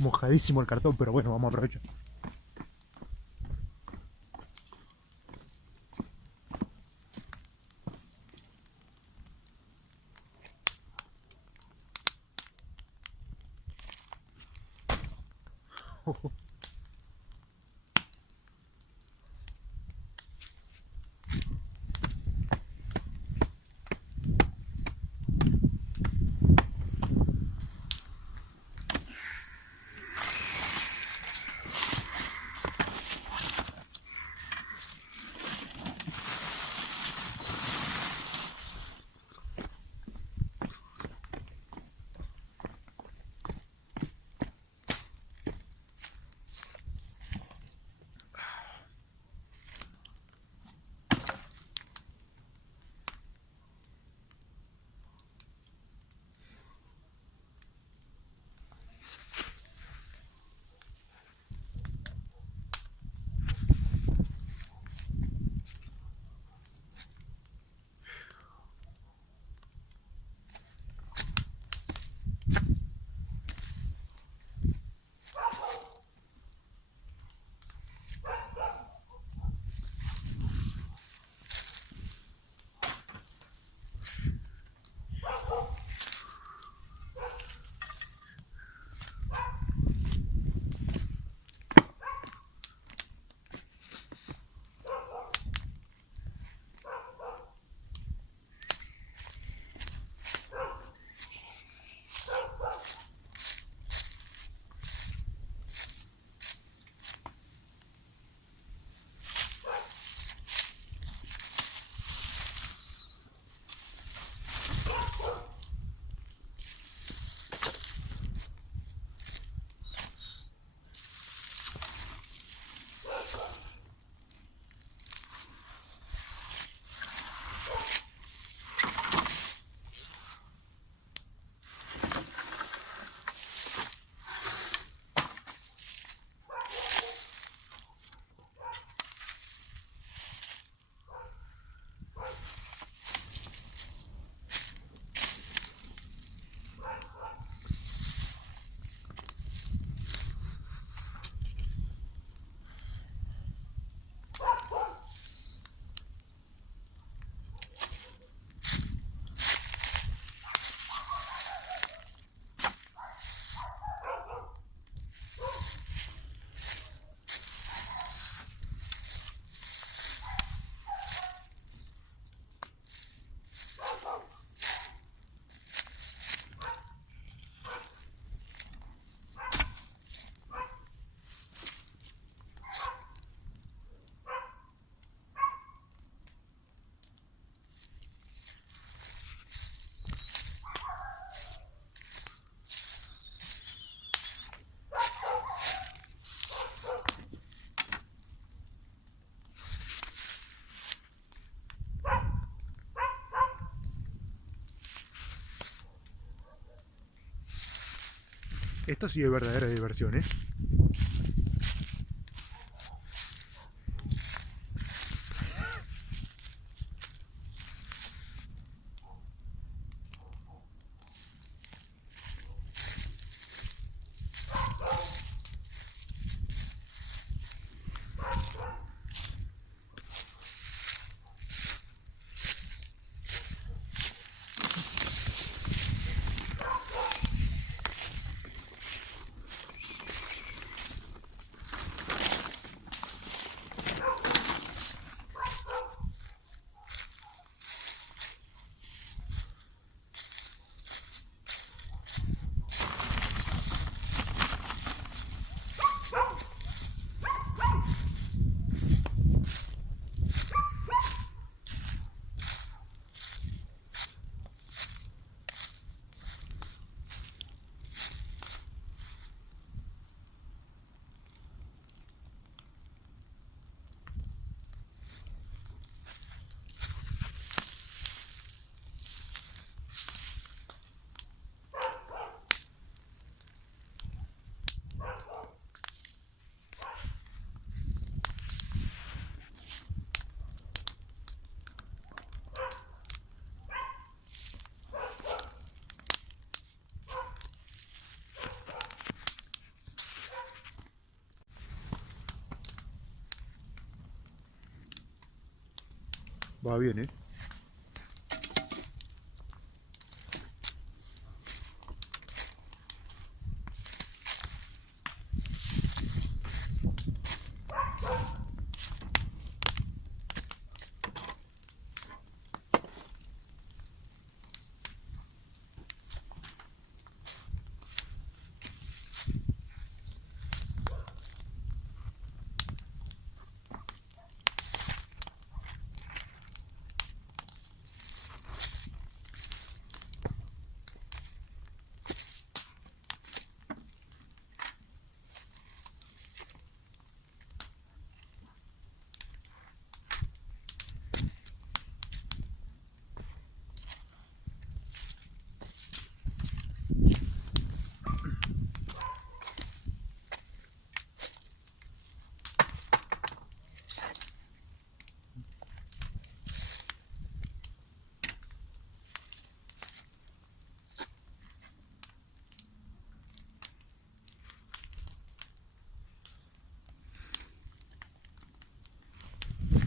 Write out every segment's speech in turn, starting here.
Mojadísimo el cartón, pero bueno, vamos a aprovechar. Esto sí es verdadera diversión, ¿eh? Va bien, ¿eh?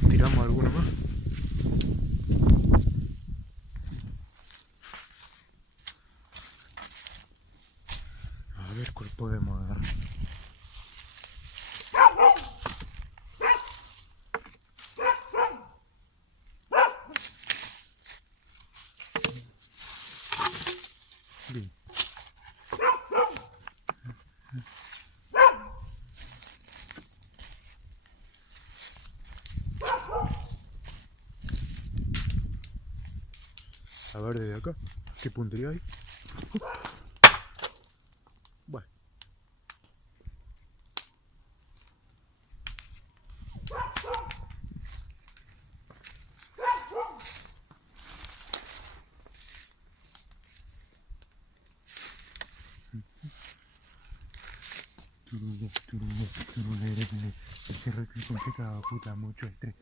Tiramos alguno más. A ver cuál podemos agarrar. Bien. A ver desde acá, ¿qué puntería hay? Bueno. El cerro que complica puta mucho estrés.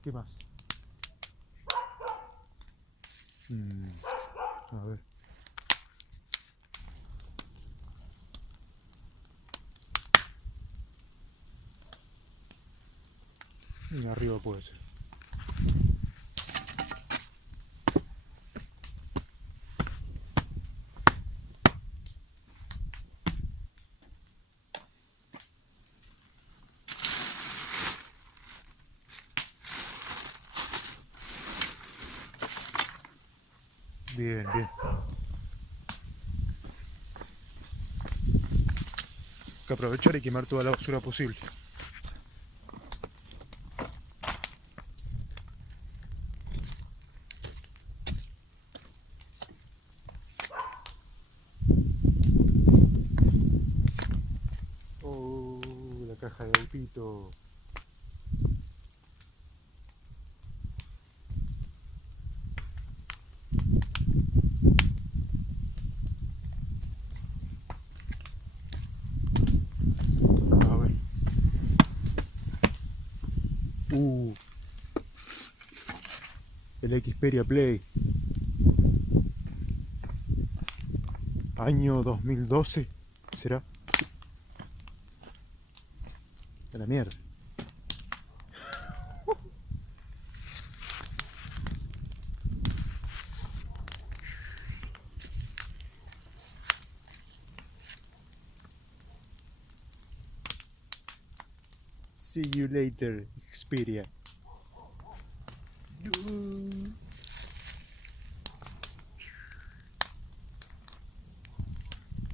¿Qué más? A ver. Y arriba puede ser. Bien, bien. Hay que aprovechar y quemar toda la basura posible. Oh, la caja de autito. El Xperia Play. Año 2012. ¿Será? A la mierda. See you later, Xperia.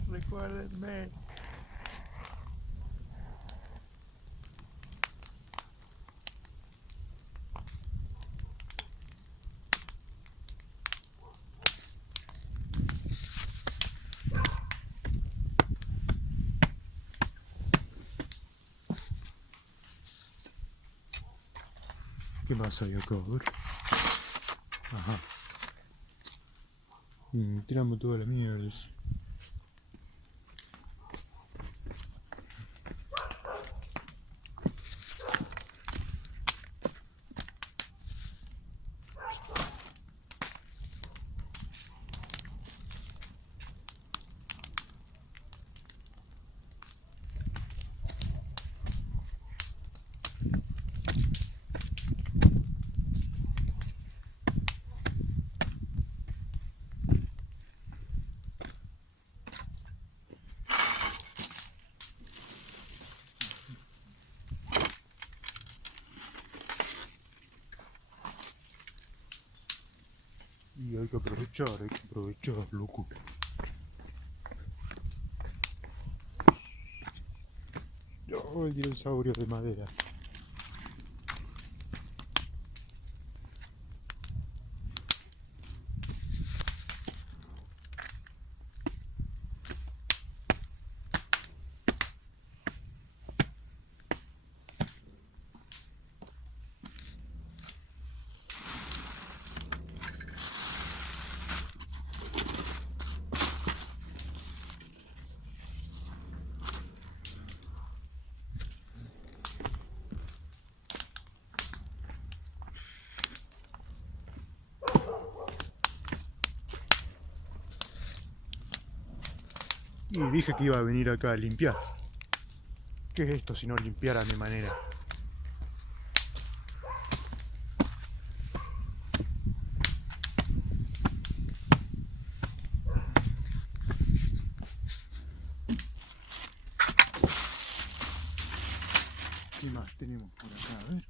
Recuérdenme. ¿Qué más hay acá? A ver. Ajá. Tiramos toda la mierda. Y hay que aprovechar, loco. Oh, el dinosaurio de madera. Y dije que iba a venir acá a limpiar. ¿Qué es esto si no limpiar a mi manera? ¿Qué más tenemos por acá? A ver.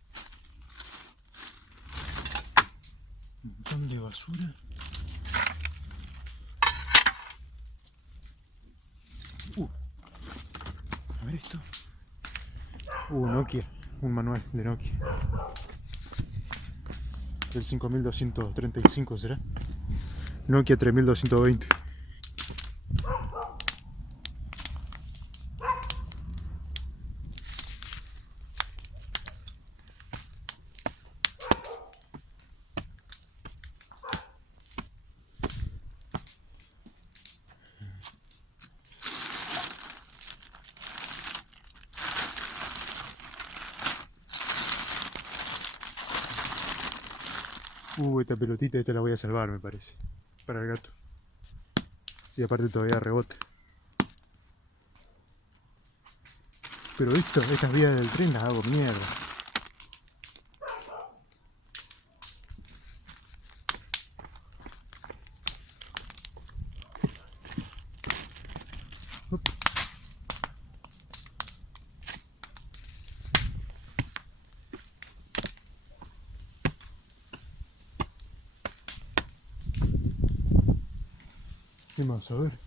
Un montón de basura. A ver esto. Nokia. Un manual de Nokia. El 5235 será. Nokia 3220. Esta pelotita, esta la voy a salvar, me parece. Para el gato. Sí, aparte todavía rebota. Pero estas vías del tren las hago mierda. ¿Qué más? A ver.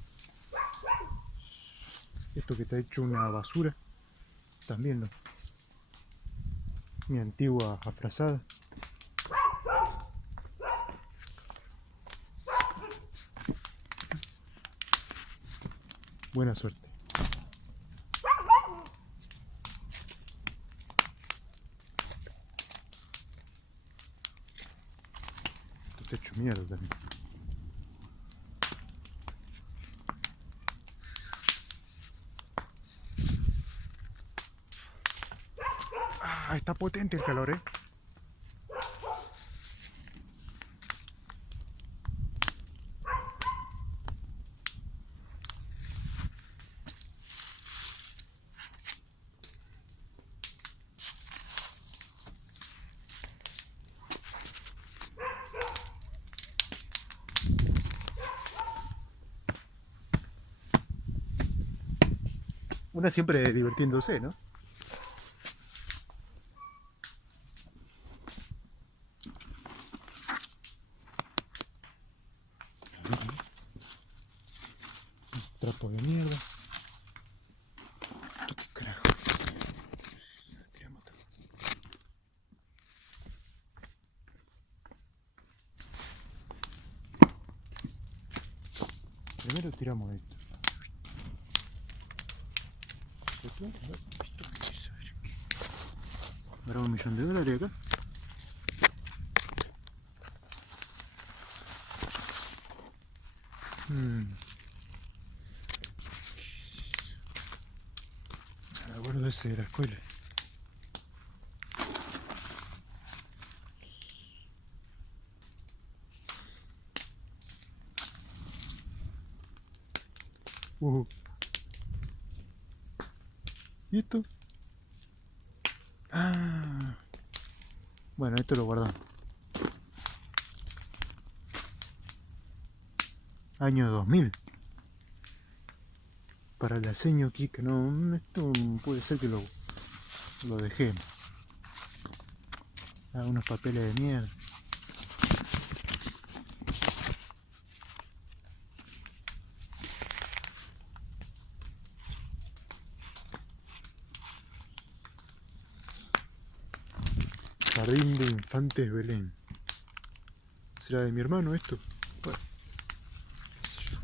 Esto que está hecho una basura. También no. Mi antigua frazada. Buena suerte. Esto está hecho mierda también. Está potente el calor, ¿eh? Una siempre divirtiéndose, ¿no? Trapo de mierda. ¿Qué carajo? Tiramos todo. Primero tiramos esto. Ahora $1.000.000 acá. Me acuerdo ese de la escuela. ¿Y esto? Bueno, esto lo guardamos. Año 2000. Para la seño Kika, no, esto puede ser que lo dejemos. Unos papeles de mierda. Jardín de Infantes Belén. ¿Será de mi hermano esto? Bueno, qué sé yo.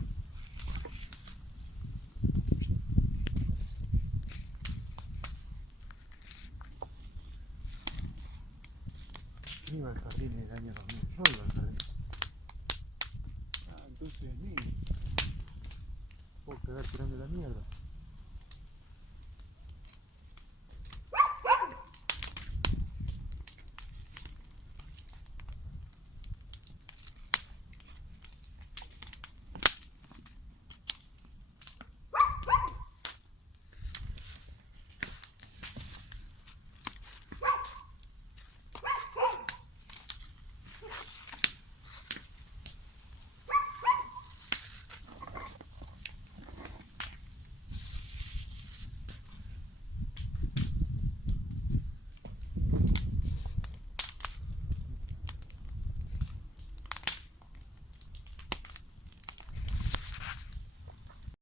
¿Quién iba al jardín en el año 2000? Yo iba al jardín. Entonces es mío. Puedo quedar tirando la mierda.